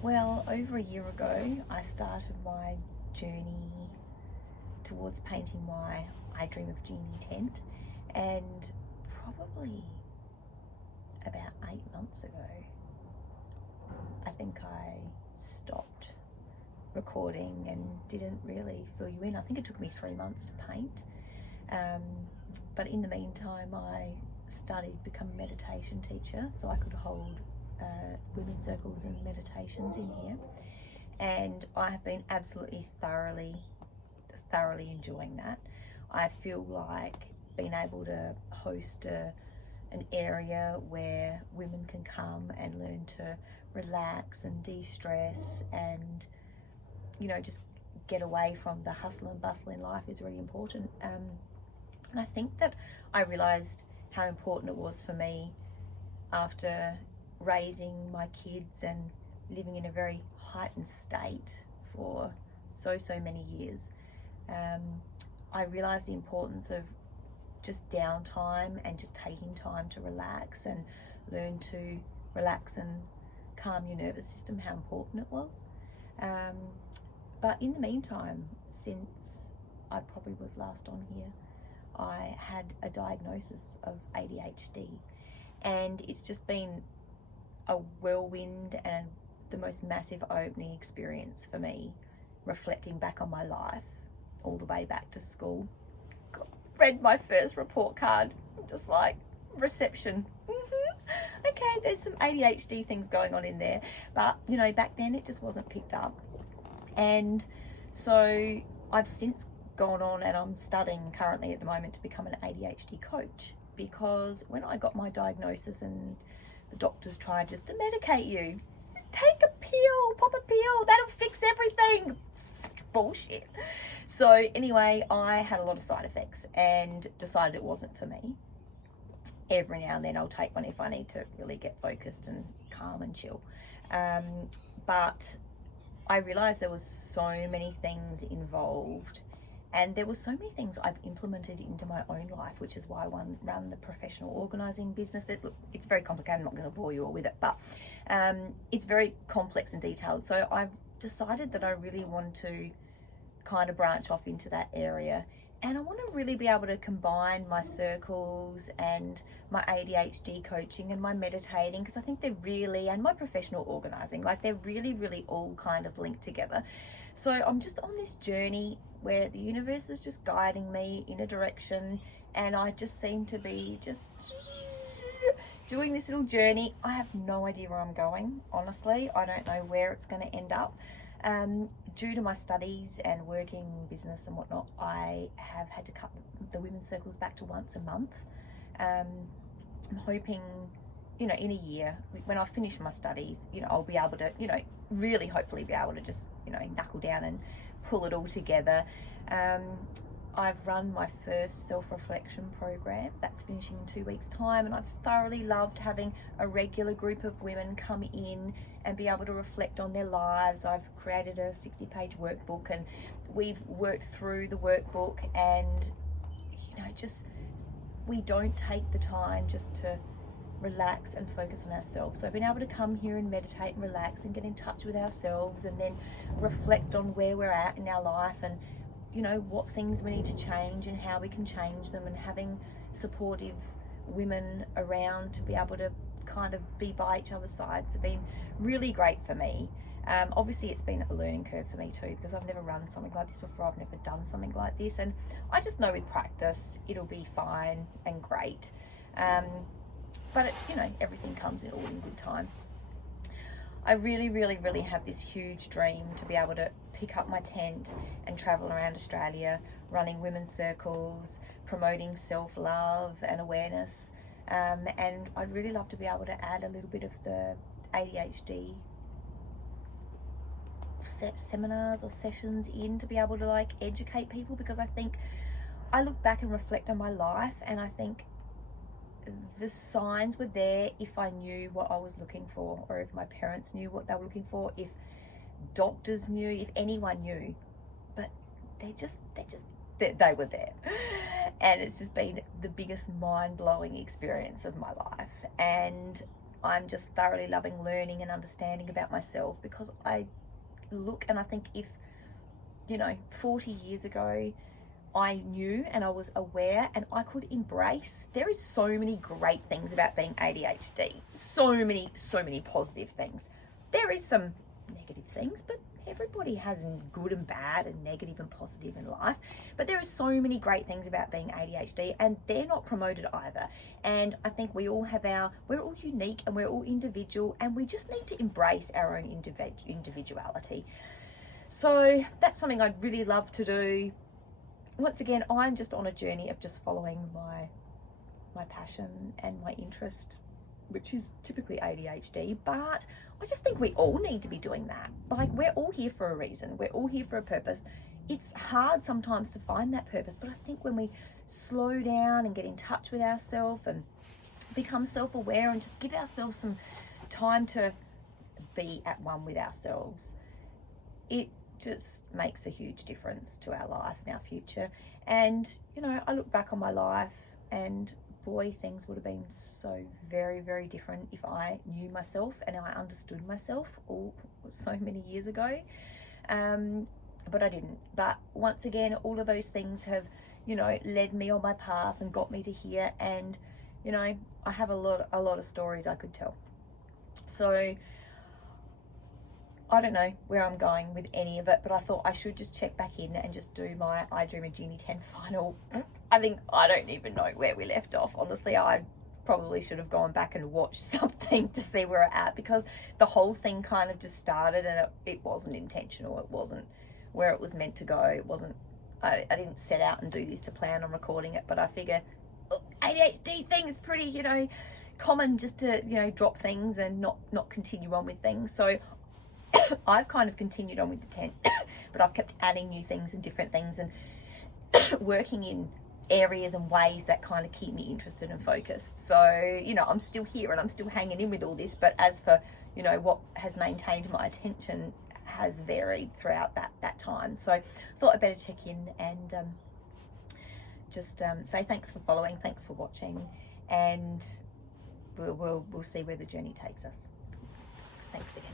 Well, over a year ago, I started my journey towards painting my I Dream of Jeannie tent, and probably about 8 months ago, I think I stopped recording and didn't really fill you in. I think it took me 3 months to paint, but in the meantime, I studied to become a meditation teacher so I could hold women's circles and meditations in here, and I have been absolutely thoroughly enjoying that. I feel like being able to host an area where women can come and learn to relax and de-stress and just get away from the hustle and bustle in life is really important. And I think that I realized how important it was for me after raising my kids and living in a very heightened state for so many years. I realized the importance of just downtime and just taking time to relax and learn to relax and calm your nervous system, how important it was. But in the meantime, since I probably was last on here, I had a diagnosis of ADHD, and it's just been a whirlwind and the most massive opening experience for me, reflecting back on my life all the way back to school. Read my first report card, just like, reception. Okay, there's some ADHD things going on in there, but back then it just wasn't picked up. And so I've since gone on, and I'm studying currently at the moment to become an ADHD coach, because when I got my diagnosis and the doctors tried just to medicate you, just take a pill, pop a pill, that'll fix everything. Bullshit. So anyway, I had a lot of side effects and decided it wasn't for me. Every now and then I'll take one if I need to really get focused and calm and chill. But I realized there was so many things involved, and there were so many things I've implemented into my own life, which is why I run the professional organizing business. Look, it's very complicated. I'm not going to bore you all with it, but it's very complex and detailed. So I've decided that I really want to kind of branch off into that area, and I want to really be able to combine my circles and my ADHD coaching and my meditating, because I think they're really, and my professional organizing, like they're really all kind of linked together. So I'm just on this journey where the universe is just guiding me in a direction, and I just seem to be just doing this little journey. I have no idea where I'm going, honestly. I don't know where it's going to end up. Due to my studies and working business and whatnot, I have had to cut the women's circles back to once a month. I'm hoping, in a year, when I finish my studies, I'll be able to, really hopefully be able to just, knuckle down and pull it all together. I've run my first self-reflection program that's finishing in 2 weeks' time, and I've thoroughly loved having a regular group of women come in and be able to reflect on their lives. I've created a 60-page workbook, and we've worked through the workbook, and just we don't take the time just to relax and focus on ourselves. So being able to come here and meditate and relax and get in touch with ourselves, and then reflect on where we're at in our life, and what things we need to change and how we can change them, and having supportive women around to be able to kind of be by each other's sides have been really great for me. Obviously it's been a learning curve for me too, because I've never run something like this before. I've never done something like this, and I just know with practice it'll be fine and great. But everything comes in all in good time. I really have this huge dream to be able to pick up my tent and travel around Australia, running women's circles, promoting self-love and awareness. And I'd really love to be able to add a little bit of the ADHD seminars or sessions in, to be able to educate people, because I think I look back and reflect on my life, and I think the signs were there if I knew what I was looking for, or if my parents knew what they were looking for, if doctors knew, if anyone knew. But they were there. And it's just been the biggest mind-blowing experience of my life. And I'm just thoroughly loving learning and understanding about myself, because I look and I think if, 40 years ago I knew and I was aware and I could embrace, there is so many great things about being ADHD. So many positive things. There is some negative things, but everybody has good and bad and negative and positive in life. But there are so many great things about being ADHD, and they're not promoted either. And I think we're all unique and we're all individual, and we just need to embrace our own individuality. So that's something I'd really love to do. Once again, I'm just on a journey of just following my passion and my interest, which is typically ADHD, but I just think we all need to be doing that. Like, we're all here for a reason. We're all here for a purpose. It's hard sometimes to find that purpose, but I think when we slow down and get in touch with ourselves and become self-aware and just give ourselves some time to be at one with ourselves, it just makes a huge difference to our life and our future. And, I look back on my life and boy, things would have been so very, very different if I knew myself and I understood myself so many years ago. But I didn't. But once again, all of those things have, led me on my path and got me to here. And, I have a lot of stories I could tell. So I don't know where I'm going with any of it, but I thought I should just check back in and just do my I Dream of Jeannie 10 final. I don't even know where we left off. Honestly, I probably should have gone back and watched something to see where we're at, because the whole thing kind of just started and it wasn't intentional. It wasn't where it was meant to go. It wasn't, I didn't set out and do this to plan on recording it, but I figure ADHD thing is pretty, common, just to, drop things and not continue on with things. So I've kind of continued on with the 10, but I've kept adding new things and different things and working in areas and ways that kind of keep me interested and focused. So, I'm still here and I'm still hanging in with all this, but as for, what has maintained my attention has varied throughout that time. So I thought I'd better check in and just say thanks for following, thanks for watching, and we'll see where the journey takes us. Thanks again.